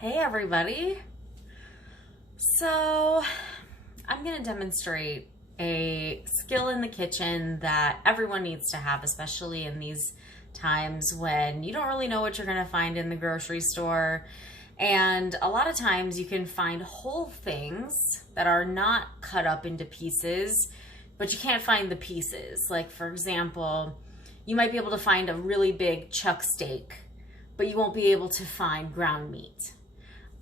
Hey everybody. So I'm going to demonstrate a skill in the kitchen that everyone needs to have, especially in these times when you don't really know what you're going to find in the grocery store. And a lot of times you can find whole things that are not cut up into pieces, but you can't find the pieces. Like, for example, you might be able to find a really big chuck steak, but you won't be able to find ground meat.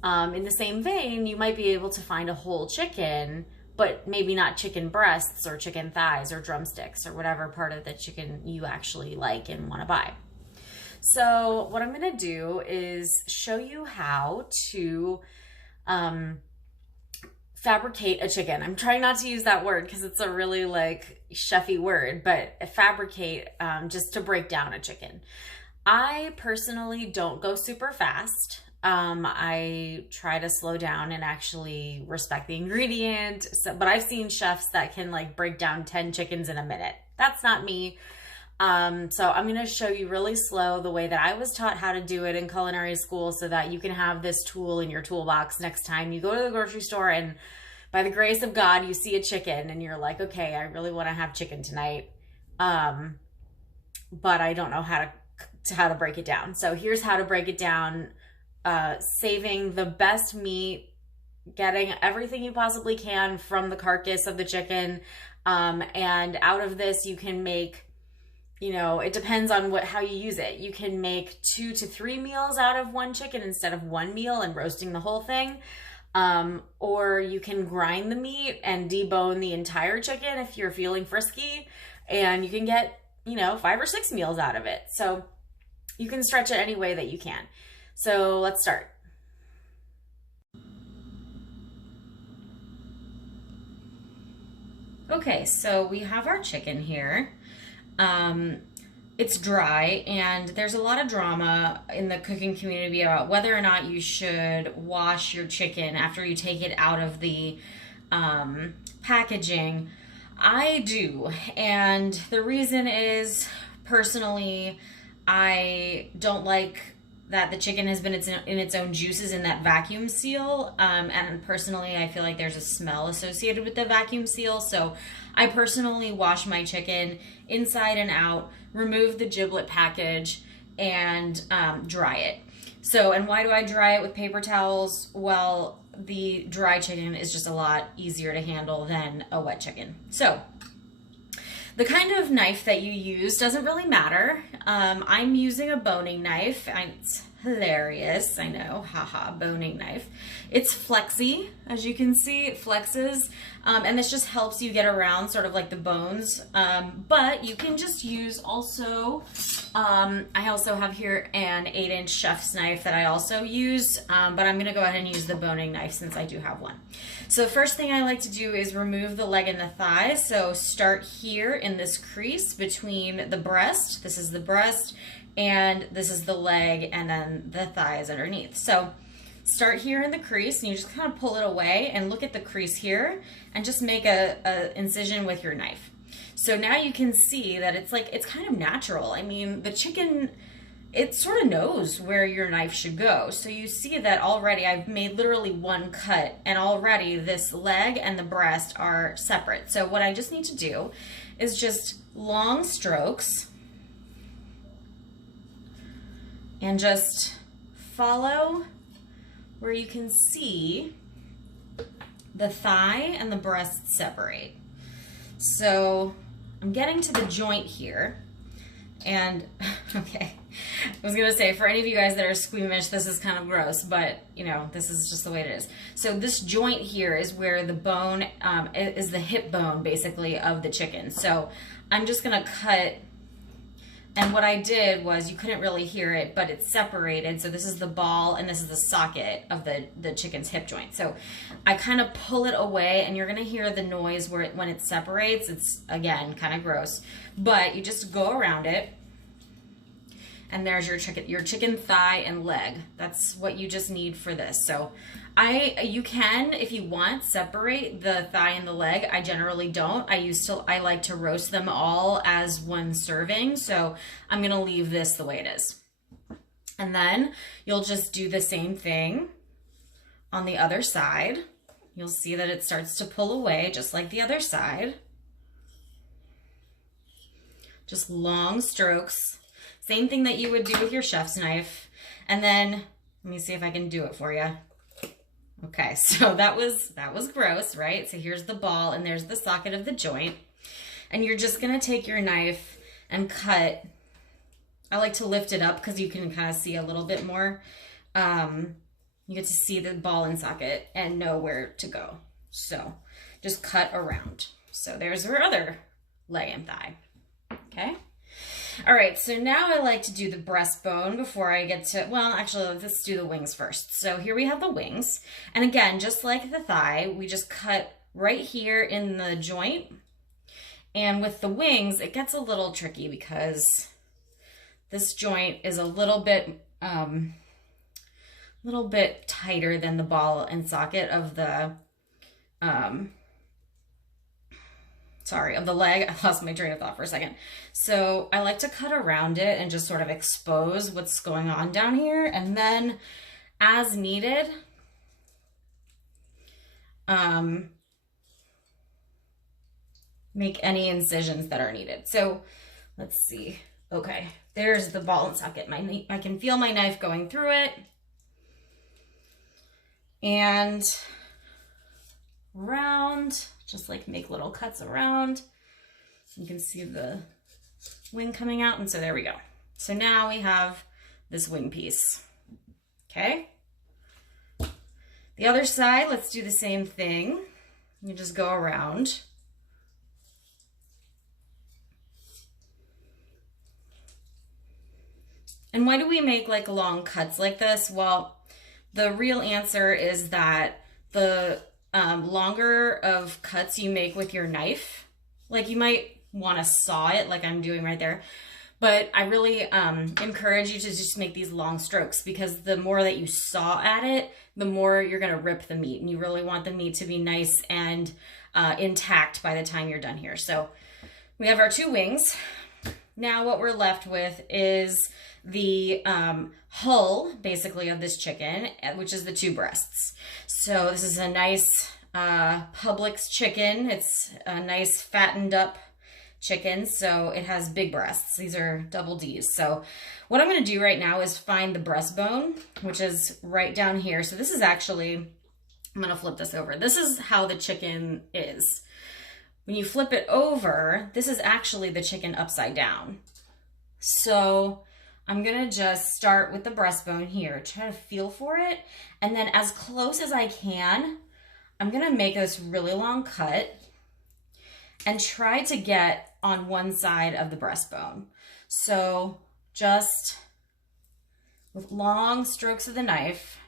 In the same vein, you might be able to find a whole chicken, but maybe not chicken breasts or chicken thighs or drumsticks or whatever part of the chicken you actually like and want to buy. So what I'm going to do is show you how to fabricate a chicken. I'm trying not to use that word because it's a really chefy word, but fabricate just to break down a chicken. I personally don't go super fast. I try to slow down and actually respect the ingredient. But I've seen chefs that can break down 10 chickens in a minute. That's not me. So I'm going to show you really slow the way that I was taught how to do it in culinary school so that you can have this tool in your toolbox next time you go to the grocery store and by the grace of God, you see a chicken and you're like, okay, I really want to have chicken tonight. But I don't know how to break it down. So here's how to break it down. Saving the best meat, getting everything you possibly can from the carcass of the chicken. And out of this, you can make, it depends on how you use it. You can make 2 to 3 meals out of one chicken instead of one meal and roasting the whole thing. Or you can grind the meat and debone the entire chicken if you're feeling frisky, and you can get, 5 or 6 meals out of it. So you can stretch it any way that you can. So let's start. Okay, so we have our chicken here. It's dry, and there's a lot of drama in the cooking community about whether or not you should wash your chicken after you take it out of the packaging. I do, and the reason is, personally, I don't like that the chicken has been in its own juices in that vacuum seal. And personally, I feel like there's a smell associated with the vacuum seal. So I personally wash my chicken inside and out, remove the giblet package, and dry it. So, and why do I dry it with paper towels? Well, the dry chicken is just a lot easier to handle than a wet chicken. So the kind of knife that you use doesn't really matter. I'm using a boning knife. It's hilarious, I know, haha, boning knife. It's flexy, as you can see, it flexes, and this just helps you get around sort of like the bones, but you can just use also, I also have here an 8-inch chef's knife that I also use, but I'm gonna go ahead and use the boning knife since I do have one. So the first thing I like to do is remove the leg and the thigh. So start here in this crease between the breast, this is the breast, and this is the leg, and then the thigh is underneath. So start here in the crease, and you just kind of pull it away and look at the crease here and just make a incision with your knife. So now you can see that it's kind of natural. I mean, the chicken, it sort of knows where your knife should go. So you see that already I've made literally one cut, and already this leg and the breast are separate. So what I just need to do is just long strokes and just follow where you can see the thigh and the breast separate. So I'm getting to the joint here, and okay, I was gonna say, for any of you guys that are squeamish, this is kind of gross, but this is just the way it is. So this joint here is where the bone is the hip bone basically of the chicken. So I'm just gonna cut. And what I did was, you couldn't really hear it, but it's separated. So this is the ball and this is the socket of the chicken's hip joint. So I kind of pull it away, and you're gonna hear the noise when it separates. It's, again, kind of gross, but you just go around it, and there's your chicken thigh and leg. That's what you just need for this. So you can, if you want, separate the thigh and the leg. I generally don't. I like to roast them all as one serving. So I'm gonna leave this the way it is. And then you'll just do the same thing on the other side. You'll see that it starts to pull away just like the other side. Just long strokes. Same thing that you would do with your chef's knife. And then, let me see if I can do it for you. Okay, so that was gross, right? So here's the ball and there's the socket of the joint. And you're just gonna take your knife and cut. I like to lift it up because you can kind of see a little bit more. You get to see the ball and socket and know where to go. So just cut around. So there's our other leg and thigh. Okay. All right. So now I like to do the breastbone before I get to, well, actually, let's do the wings first. So here we have the wings. And again, just like the thigh, we just cut right here in the joint. And with the wings, it gets a little tricky because this joint is a little bit tighter than the ball and socket of the, of the leg. I lost my train of thought for a second. So I like to cut around it and just sort of expose what's going on down here. And then as needed, make any incisions that are needed. So let's see. Okay, there's the ball and socket. I can feel my knife going through it. And around, just like make little cuts around. You can see the wing coming out, and so there we go. So now we have this wing piece, okay? The other side, let's do the same thing. You just go around. And why do we make like long cuts like this? Well, the real answer is that the longer of cuts you make with your knife, like you might want to saw it like I'm doing right there, but I really encourage you to just make these long strokes, because the more that you saw at it, the more you're going to rip the meat, and you really want the meat to be nice and intact by the time you're done here. So we have our two wings. Now what we're left with is the hull, basically, of this chicken, which is the two breasts. So this is a nice Publix chicken. It's a nice fattened up chicken, so it has big breasts. These are double D's. So what I'm going to do right now is find the breastbone, which is right down here. So this is actually, I'm going to flip this over. This is how the chicken is. When you flip it over, this is actually the chicken upside down. So I'm gonna just start with the breastbone here, try to feel for it. And then as close as I can, I'm gonna make this really long cut and try to get on one side of the breastbone. So just with long strokes of the knife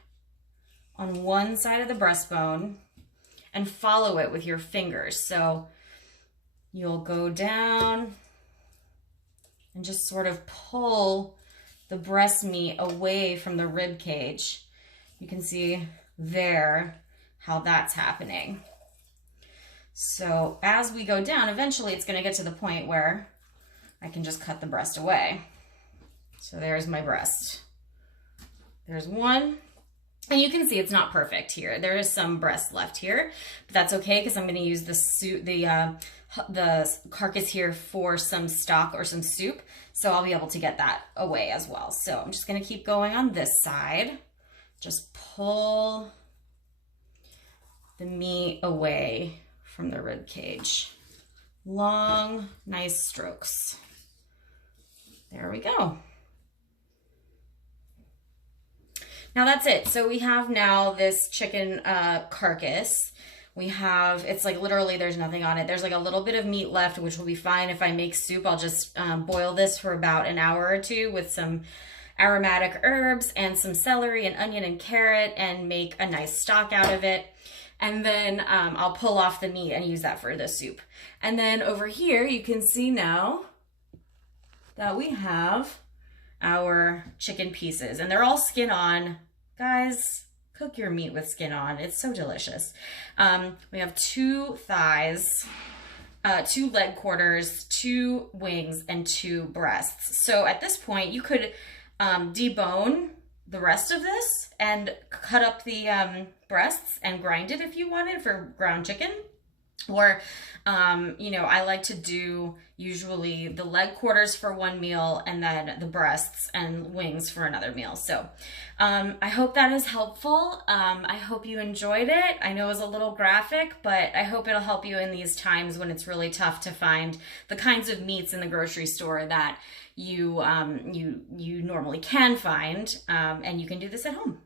on one side of the breastbone and follow it with your fingers. So you'll go down and just sort of pull the breast meat away from the rib cage. You can see there how that's happening. So as we go down, eventually it's gonna get to the point where I can just cut the breast away. So there's my breast. There's one. And you can see it's not perfect here. There is some breast left here, but that's okay because I'm going to use the carcass here for some stock or some soup. So I'll be able to get that away as well. So I'm just going to keep going on this side. Just pull the meat away from the rib cage. Long, nice strokes. There we go. Now that's it. So we have now this chicken carcass. We have, it's like literally there's nothing on it. There's like a little bit of meat left, which will be fine if I make soup. I'll just boil this for about an hour or two with some aromatic herbs and some celery and onion and carrot and make a nice stock out of it. And then I'll pull off the meat and use that for the soup. And then over here, you can see now that we have our chicken pieces, and they're all skin on. Guys, cook your meat with skin on. It's so delicious. We have 2 thighs, 2 leg quarters, 2 wings, and 2 breasts. So at this point, you could debone the rest of this and cut up the breasts and grind it if you wanted for ground chicken. Or, you know, I like to do usually the leg quarters for one meal and then the breasts and wings for another meal. So I hope that is helpful. I hope you enjoyed it. I know it was a little graphic, but I hope it'll help you in these times when it's really tough to find the kinds of meats in the grocery store that you normally can find, and you can do this at home.